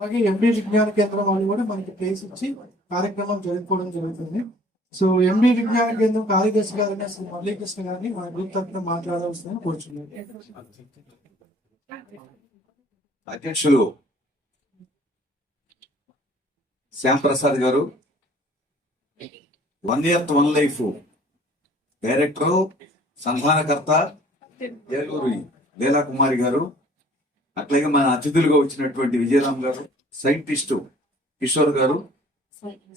అలాగే ఎంబీ విజ్ఞాన కేంద్రం వాళ్ళు కూడా మనకి ప్లేస్ ఇచ్చి కార్యక్రమం జరుపుకోవడం జరుగుతుంది. సో ఎంబీ విజ్ఞాన కేంద్రం కార్యదర్శి గారిని శ్రీ మురళీకృష్ణ గారిని మన గ్రూప్ తరఫున మాట్లాడవలసిందని కోరుచున్నాను. అధ్యక్షులు Shyam Prasad garu one year one life director సంధానకర్త Eluru Leela Kumari గారు అట్లాగే మన అతిథులుగా వచ్చినటువంటి విజయరామ్ గారు సైంటిస్టు కిషోర్ గారు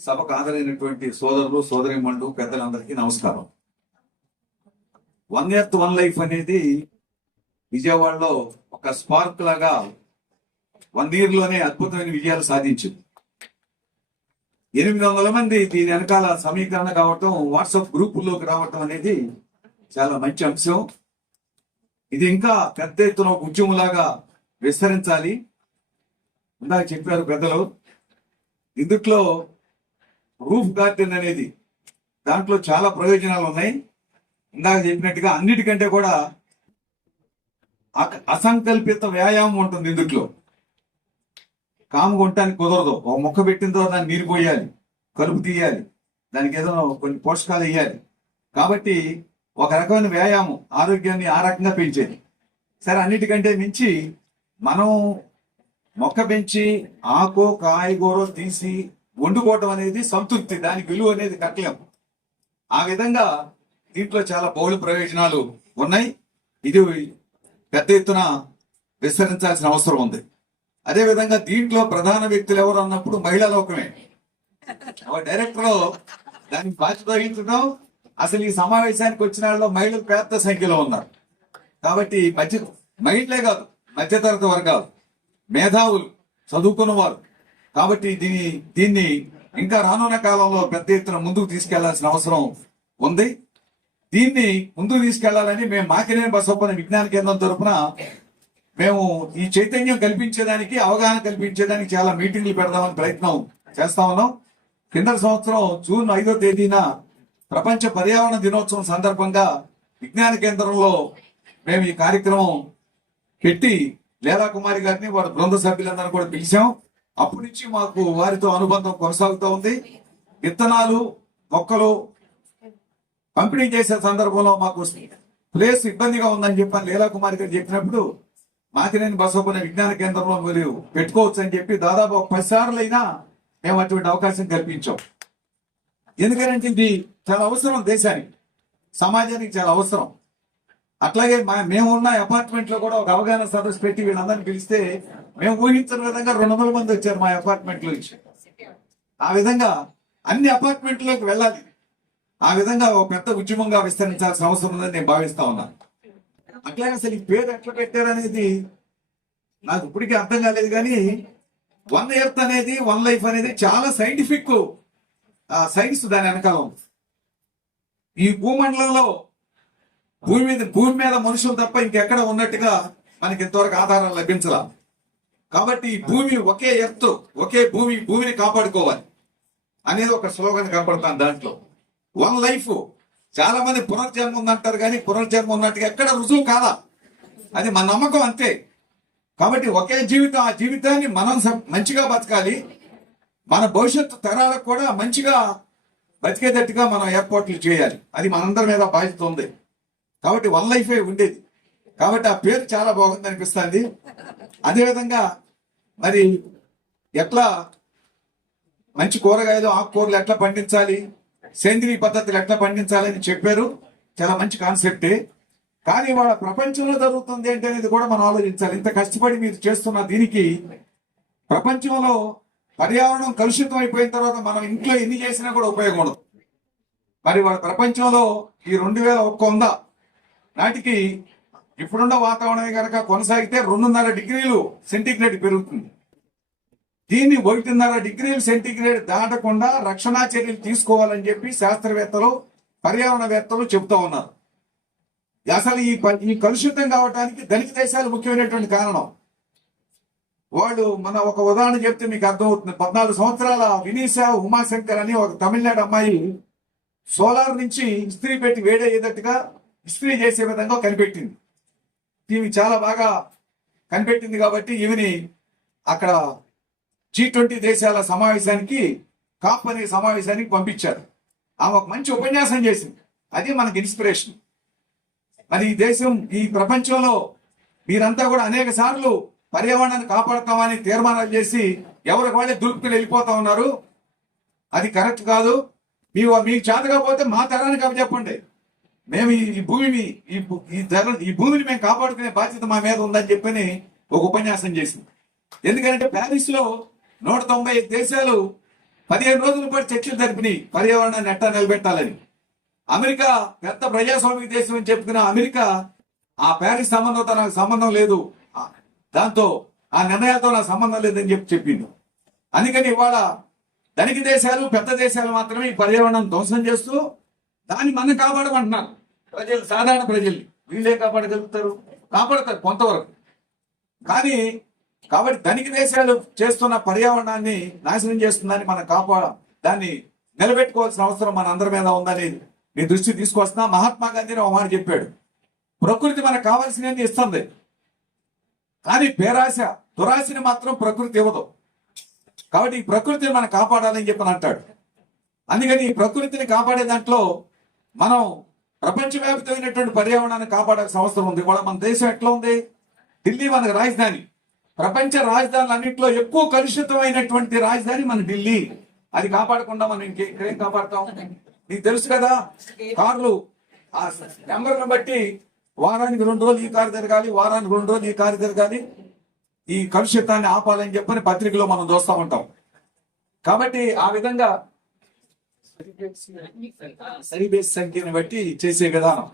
సభకు ఆదరైనటువంటి సోదరులు సోదరిమణులు పెద్దలందరికీ నమస్కారం. వన్ ఎర్త్ వన్ లైఫ్ అనేది విజయవాడలో ఒక స్పార్క్ లాగా వన్ ఇయర్లోనే అద్భుతమైన విజయాలు సాధించింది. ఎనిమిది వందల మంది దీని వెనకాల సమీకరణ కావటం వాట్సాప్ గ్రూపుల్లోకి రావటం అనేది చాలా మంచి అంశం. ఇది ఇంకా పెద్ద ఎత్తున ఒక ఉద్యమంలాగా విస్తరించాలి. ఇందాక చెప్పారు పెద్దలు ఇందుట్లో రూఫ్ గార్డెన్ అనేది దాంట్లో చాలా ప్రయోజనాలు ఉన్నాయి. ఇందాక చెప్పినట్టుగా అన్నిటికంటే కూడా అక- అసంకల్పిత వ్యాయామం ఉంటుంది ఇందుట్లో. కాము కొట్టడానికి కుదరదు. ఒక మొక్క పెట్టిన తర్వాత దాన్ని నీరు పోయాలి కలుపు తీయాలి దానికి ఏదో కొన్ని పోషకాలు వేయాలి కాబట్టి ఒక రకమైన వ్యాయామం ఆరోగ్యాన్ని ఆ రకంగా పెంచేది. సరే అన్నిటికంటే మించి మనం మొక్క పెంచి ఆకో కాయగూర తీసి వండుకోవటం అనేది సంతృప్తి. దానికి విలువ అనేది కట్టలేము ఆ విధంగా దీంట్లో చాలా బహుళ ప్రయోజనాలు ఉన్నాయి. ఇది పెద్ద ఎత్తున విస్తరించాల్సిన అవసరం ఉంది. అదే విధంగా దీంట్లో ప్రధాన వ్యక్తులు ఎవరు అన్నప్పుడు మహిళా లోకమే. డైరెక్టర్ దానికి బాధ్యత వహించడం అసలు ఈ సమావేశానికి వచ్చిన వాళ్ళు మహిళలు పెద్ద సంఖ్యలో ఉన్నారు. కాబట్టి మధ్య మహిళలే కాదు మధ్యతరగతి వర్గాలు మేధావులు చదువుకున్న వారు కాబట్టి దీని దీన్ని ఇంకా రానున్న కాలంలో పెద్ద ఎత్తున ముందుకు తీసుకెళ్ళాల్సిన అవసరం ఉంది. దీన్ని ముందుకు తీసుకెళ్ళాలని మేము మాకినే బసప్పని విజ్ఞాన కేంద్రం తరపున మేము ఈ చైతన్యం కల్పించేదానికి అవగాహన కల్పించేదానికి చాలా మీటింగ్లు పెడదామని ప్రయత్నం చేస్తా ఉన్నాం. కింద సంవత్సరం జూన్ ఐదో తేదీన ప్రపంచ పర్యావరణ దినోత్సవం సందర్భంగా విజ్ఞాన కేంద్రంలో మేము ఈ కార్యక్రమం పెట్టి లేలా కుమారి గారిని వారి బృంద సభ్యులందరూ కూడా పిలిచాం. అప్పటి నుంచి మాకు వారితో అనుబంధం కొనసాగుతూ ఉంది. విత్తనాలు మొక్కలు పంపిణీ చేసే సందర్భంలో మాకు ప్లేస్ ఇబ్బందిగా ఉందని చెప్పి లీలా కుమారి గారు చెప్పినప్పుడు మాకినేని బసోపన విజ్ఞాన కేంద్రంలో మీరు పెట్టుకోవచ్చు అని చెప్పి దాదాపు ఒక పదిసార్లైనా మేము అటువంటి అవకాశం కల్పించాం. ఎందుకంటే ఇది చాలా అవసరం దేశానికి. సమాజానికి చాలా అవసరం. అట్లాగే మా మేము ఉన్న అపార్ట్మెంట్లో కూడా ఒక అవగాహన సదస్సు పెట్టి వీళ్ళందరినీ పిలిస్తే మేము ఊహించిన విధంగా రెండు వందల మంది వచ్చారు మా అపార్ట్మెంట్లో ఆ విధంగా అన్ని అపార్ట్మెంట్లోకి వెళ్ళాలి. ఆ విధంగా ఒక పెద్ద ఉద్యమంగా విస్తరించాల్సిన అవసరం ఉందని నేను భావిస్తా ఉన్నాను అట్లాగే అసలు ఈ పేరు ఎట్లా పెట్టారనేది నాకు ఇప్పటికీ అర్థం కాలేదు కానీ వన్ ఎర్త్ అనేది వన్ లైఫ్ అనేది చాలా సైంటిఫిక్ సైన్స్ దాని వెనకాల ఉంది. ఈ భూమండలంలో భూమి మీద భూమి మీద మనుషులు తప్ప ఇంకెక్కడ ఉన్నట్టుగా మనకి ఇంతవరకు ఆధారం లభించాల. కాబట్టి ఈ భూమి ఒకే ఎర్త్ ఒకే భూమి భూమిని కాపాడుకోవాలి అనేది ఒక స్లోగన్ కనపడతాను దాంట్లో. వన్ లైఫ్ చాలా మంది పునర్జన్మ ఉందంటారు కానీ పునర్జన్మ ఉన్నట్టుగా ఎక్కడ రుజువు కాదా? అది మన నమ్మకం అంతే. కాబట్టి ఒకే జీవితం ఆ జీవితాన్ని మనం మంచిగా బతకాలి. మన భవిష్యత్తు తరాలకు కూడా మంచిగా బతికేటట్టుగా మనం ఏర్పాట్లు చేయాలి. అది మనందరి మీద బాధ్యత ఉంది. కాబట్టి వన్ లైఫే ఉండేది. కాబట్టి ఆ పేరు చాలా బాగుంది అనిపిస్తుంది. అదేవిధంగా మరి ఎట్లా మంచి కూరగాయలు ఆకుకూరలు ఎట్లా పండించాలి సేంద్రీయ పద్ధతులు ఎట్లా పండించాలని చెప్పారు. చాలా మంచి కాన్సెప్టే. కానీ వాళ్ళ ప్రపంచంలో జరుగుతుంది ఏంటి అనేది కూడా మనం ఆలోచించాలి. ఇంత కష్టపడి మీరు చేస్తున్న దీనికి ప్రపంచంలో పర్యావరణం కలుషితం అయిపోయిన తర్వాత మనం ఇంట్లో ఎన్ని చేసినా కూడా ఉపయోగం ఉండదు. మరి వాళ్ళ ప్రపంచంలో ఈ రెండు వేల ఒక్క వంద నాటికి ఇప్పుడున్న వాతావరణం కనుక కొనసాగితే రెండున్నర డిగ్రీలు సెంటీగ్రేడ్ పెరుగుతుంది. దీన్ని ఒకటిన్నర డిగ్రీలు సెంటీగ్రేడ్ దాటకుండా రక్షణా చర్యలు తీసుకోవాలని చెప్పి శాస్త్రవేత్తలు పర్యావరణవేత్తలు చెబుతా ఉన్నారు. అసలు ఈ ప- ఈ కలుషితం కావడానికి ధనిక దేశాలు ముఖ్యమైనటువంటి కారణం. వాళ్ళు మన ఒక ఉదాహరణ చెప్తే మీకు అర్థమవుతుంది. పద్నాలుగు సంవత్సరాల వినీసా ఉమాశంకర్ అని ఒక తమిళనాడు అమ్మాయి సోలార్ నుంచి ఇస్త్రీ పెట్టి వేడయ్యేటట్టుగా ఇస్త్రీ చేసే విధంగా కనిపెట్టింది. ఈమె చాలా బాగా కనిపెట్టింది కాబట్టి ఈమెని అక్కడ జీ ట్వంటీ దేశాల సమావేశానికి కాప్ అనే సమావేశానికి పంపించారు. ఆమె ఒక మంచి ఉపన్యాసం చేసింది. అది మనకి ఇన్స్పిరేషన్. మరి ఈ దేశం ఈ ప్రపంచంలో మీరంతా కూడా అనేక సార్లు పర్యావరణాన్ని కాపాడుతామని తీర్మానాలు చేసి ఎవరికి వాళ్ళే దులుపుకుని వెళ్ళిపోతా ఉన్నారు. అది కరెక్ట్ కాదు. మీ మీకు చేతకపోతే మా తరానికి అవి చెప్పండి. మేము ఈ భూమిని ఈ భూ- ఈ ధర ఈ భూమిని మేము కాపాడుకునే బాధ్యత మా మీద ఉందని చెప్పని ఒక ఉపన్యాసం చేసింది. ఎందుకంటే ప్యారిస్లో నూట తొంభై ఐదు దేశాలు పదిహేను రోజుల పాటు చర్చలు జరిపినాయి పర్యావరణాన్ని ఎట్టా నిలబెట్టాలని. అమెరికా పెద్ద ప్రజాస్వామిక దేశం అని చెప్పుకున్న అమెరికా ఆ ప్యారిస్ సంబంధంతో నాకు సంబంధం లేదు. దాంతో ఆ నిర్ణయాలతో నాకు సంబంధం లేదని చెప్పి చెప్పింది అందుకని ఇవాళ ధనిక దేశాలు పెద్ద దేశాలు మాత్రమే ఈ పర్యావరణం ధ్వంసం చేస్తూ దాన్ని మనం కాపాడమంటున్నారు. ప్రజలు సాధారణ ప్రజల్ని వీళ్ళే కాపాడగలుగుతారు? కాపాడతారు కొంతవరకు. కానీ కాబట్టి ధనిక దేశాలు చేస్తున్న పర్యావరణాన్ని నాశనం చేస్తుందని మనం కాపాడ దాన్ని నిలబెట్టుకోవాల్సిన అవసరం మన అందరి మీద ఉందని మీ దృష్టి తీసుకొస్తున్నా మహాత్మా గాంధీ ఒక మాట చెప్పాడు. ప్రకృతి మనకు కావాల్సినవి ఇస్తుంది. కానీ పేరాశ దురాశని మాత్రం ప్రకృతి ఇవ్వదు. కాబట్టి ఈ ప్రకృతిని మనం కాపాడాలని చెప్పని అంటాడు. అందుకని ఈ ప్రకృతిని కాపాడే దాంట్లో మనం ప్రపంచవ్యాప్తమైనటువంటి పర్యావరణాన్ని కాపాడాల్సిన అవసరం ఉంది. కూడా మన దేశం ఎట్లా ఉంది? ఢిల్లీ మనకు రాజధాని. ప్రపంచ రాజధానులు అన్నింటిలో ఎక్కువ కలుషితమైనటువంటి రాజధాని మన ఢిల్లీ. అది కాపాడకుండా మనం ఇంకే ఇంకేం కాపాడతాం? నీకు తెలుసు కదా కార్లు ఆ నెంబర్ను బట్టి వారానికి రెండు రోజులు ఈ కారు తిరగాలి వారానికి రెండు రోజులు ఈ కారు తిరగాలి. ఈ కలుషితాన్ని ఆపాలని చెప్పని పత్రికలో మనం చూస్తూ ఉంటాం. కాబట్టి ఆ విధంగా సరిబేస్ సంఖ్యని బట్టి చేసే విధానం.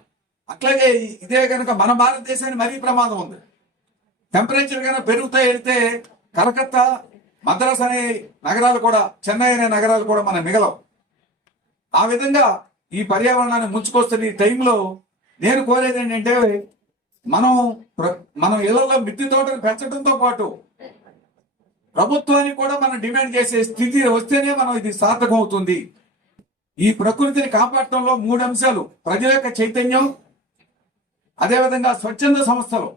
అట్లాగే ఇదే కనుక మన భారతదేశానికి మరీ ప్రమాదం ఉంది. టెంపరేచర్ కనుక పెరుగుతా వెళ్తే కలకత్తా మద్రాస్ అనే నగరాలు కూడా చెన్నై అనే నగరాలు కూడా మన మిగలవు. ఆ విధంగా ఈ పర్యావరణాన్ని ముంచుకొస్తున్న ఈ టైంలో నేను కోరేది ఏంటంటే మనం మనం ఇళ్ళలో మిద్దె తోటను పెంచడంతో పాటు ప్రభుత్వానికి కూడా మనం డిమాండ్ చేసే స్థితి వస్తేనే మనం ఇది సార్థకం అవుతుంది ఈ ప్రకృతిని కాపాడటంలో మూడు అంశాలు. ప్రజల యొక్క చైతన్యం అదేవిధంగా స్వచ్ఛంద సంస్థలు.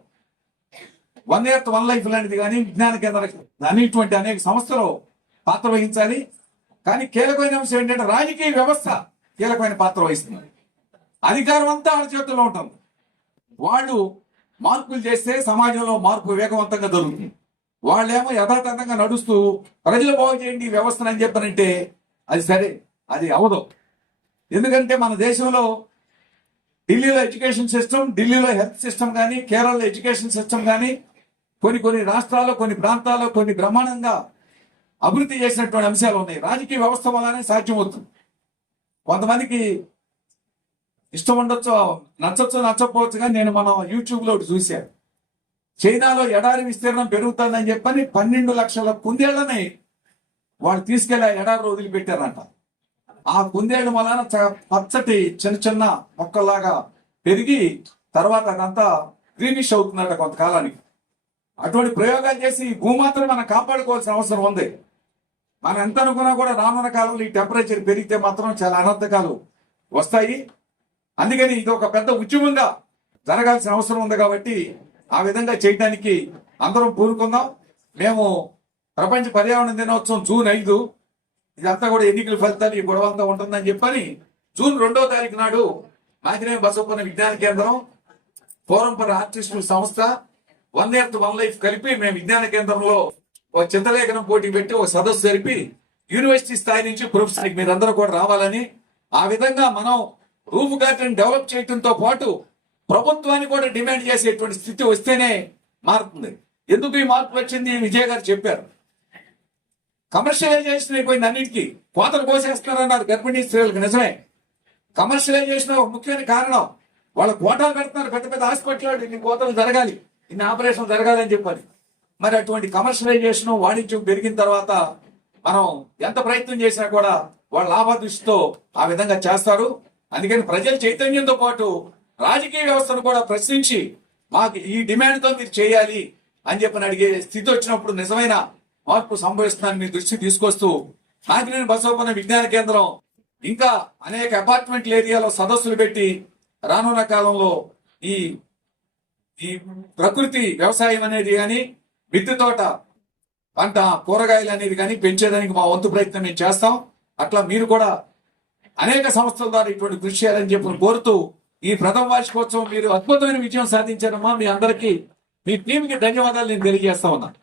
వన్ ఎర్త్ వన్ లైఫ్ లాంటిది కానీ విజ్ఞాన కేంద్ర అనేటువంటి అనేక సంస్థలు పాత్ర వహించాలి. కానీ కీలకమైన అంశం ఏంటంటే రాజకీయ వ్యవస్థ కీలకమైన పాత్ర వహిస్తుంది. అధికారం అంతా వాళ్ళ చేతుల్లో ఉంటుంది. వాళ్ళు మార్పులు చేస్తే సమాజంలో మార్పు వేగవంతంగా జరుగుతుంది. వాళ్ళేమో యథాతథంగా నడుస్తూ ప్రజలు బాగు చేయండి వ్యవస్థను అని చెప్పనంటే అది సరే. అది అవదు. ఎందుకంటే మన దేశంలో ఢిల్లీలో ఎడ్యుకేషన్ సిస్టమ్ ఢిల్లీలో హెల్త్ సిస్టమ్ కానీ కేరళలో ఎడ్యుకేషన్ సిస్టమ్ కానీ కొన్ని కొన్ని రాష్ట్రాల్లో కొన్ని ప్రాంతాల్లో కొన్ని బ్రహ్మాండంగా అభివృద్ధి చేసినటువంటి అంశాలు ఉన్నాయి. రాజకీయ వ్యవస్థ వల్లనే సాధ్యమవుతుంది. కొంతమందికి ఇష్టం ఉండొచ్చు నచ్చొచ్చు నచ్చకపోవచ్చు కానీ నేను మనం యూట్యూబ్లో ఒకటి చూశాను. చైనాలో ఎడారి విస్తీర్ణం పెరుగుతుందని చెప్పని పన్నెండు లక్షల కుందేళ్ళని వాళ్ళు తీసుకెళ్ళి ఆ ఎడారిలో వదిలిపెట్టారంట. ఆ కుందేళ్ళ వలన చ- పచ్చటి చిన్న చిన్న మొక్కల్లాగా పెరిగి తర్వాత అదంతా గ్రీనిష్ అవుతుందట కొంతకాలానికి. అటువంటి ప్రయోగాలు చేసి ఈ మనం కాపాడుకోవాల్సిన అవసరం ఉంది. మనం ఎంత అనుకున్నా కూడా రానున్న కాలంలో ఈ టెంపరేచర్ పెరిగితే మాత్రం చాలా అనర్థకాలు వస్తాయి. అందుకని ఇది ఒక పెద్ద ఉద్యమంగా జరగాల్సిన అవసరం ఉంది కాబట్టి ఆ విధంగా చేయడానికి అందరం పూనుకుందాం. మేము ప్రపంచ పర్యావరణ దినోత్సవం జూన్ ఐదు ఇదంతా కూడా ఎన్నికల ఫలితాలు ఈ గొడవ అంతా ఉంటుందని చెప్పని జూన్ రెండో తారీఖు నాడు మాకినే బసప్పన్న విజ్ఞాన కేంద్రం ఫోరం ఫర్ ఆర్టిస్టుల సంస్థ వన్ ఎర్త్ వన్ లైఫ్ కలిపి మేము విజ్ఞాన కేంద్రంలో ఒక చింతలేఖనం పోటీ పెట్టి ఒక సదస్సు జరిపి యూనివర్సిటీ స్థాయి నుంచి ప్రొఫెసర్కి మీరందరూ కూడా రావాలని ఆ విధంగా మనం రూమ్ గార్డెన్ డెవలప్ చేయడంతో పాటు ప్రభుత్వాన్ని కూడా డిమాండ్ చేసేటువంటి స్థితి వస్తేనే మారుతుంది. ఎందుకు ఈ మార్పు వచ్చింది? విజయ్ గారు చెప్పారు. కమర్షియలైజేషన్ అయిపోయింది అన్నింటికి. కోతలు కోసేస్తున్నారన్నారు గర్భిణీ స్త్రీలకు నిజమే. కమర్షియలైజేషన్ ఒక ముఖ్యమైన కారణం. వాళ్ళ కోటాలు పెడుతున్నారు పెద్ద పెద్ద హాస్పిటల్ ఇన్ని కోతలు జరగాలి ఇన్ని ఆపరేషన్ జరగాలి అని మరి అటువంటి కమర్షియలైజేషన్ వాణిజ్యం పెరిగిన తర్వాత మనం ఎంత ప్రయత్నం చేసినా కూడా వాళ్ళ లాభదృష్టితో ఆ విధంగా చేస్తారు. అందుకని ప్రజల చైతన్యంతో పాటు రాజకీయ వ్యవస్థను కూడా ప్రశ్నించి మాకు ఈ డిమాండ్తో మీరు చేయాలి అని చెప్పని అడిగే స్థితి వచ్చినప్పుడు నిజమైన మార్పు సంభవిస్తుందని మీ దృష్టి తీసుకొస్తూ నాగినేని బసవపన్న విజ్ఞాన కేంద్రం ఇంకా అనేక అపార్ట్మెంట్ల ఏరియాలో సదస్సులు పెట్టి రానున్న కాలంలో ఈ ఈ ప్రకృతి వ్యవసాయం అనేది కానీ మిద్దె తోట పంట కూరగాయలు అనేది కానీ పెంచేదానికి మా వంతు ప్రయత్నం మేము చేస్తాం. అట్లా మీరు కూడా అనేక సంస్థల ద్వారా ఇటువంటి కృషి చేయాలని చెప్పి కోరుతూ ఈ ప్రథమ వార్షికోత్సవం మీరు అద్భుతమైన విజయం సాధించారమ్మా. మీ అందరికీ మీ టీంకి ధన్యవాదాలు నేను తెలియజేస్తా ఉన్నాను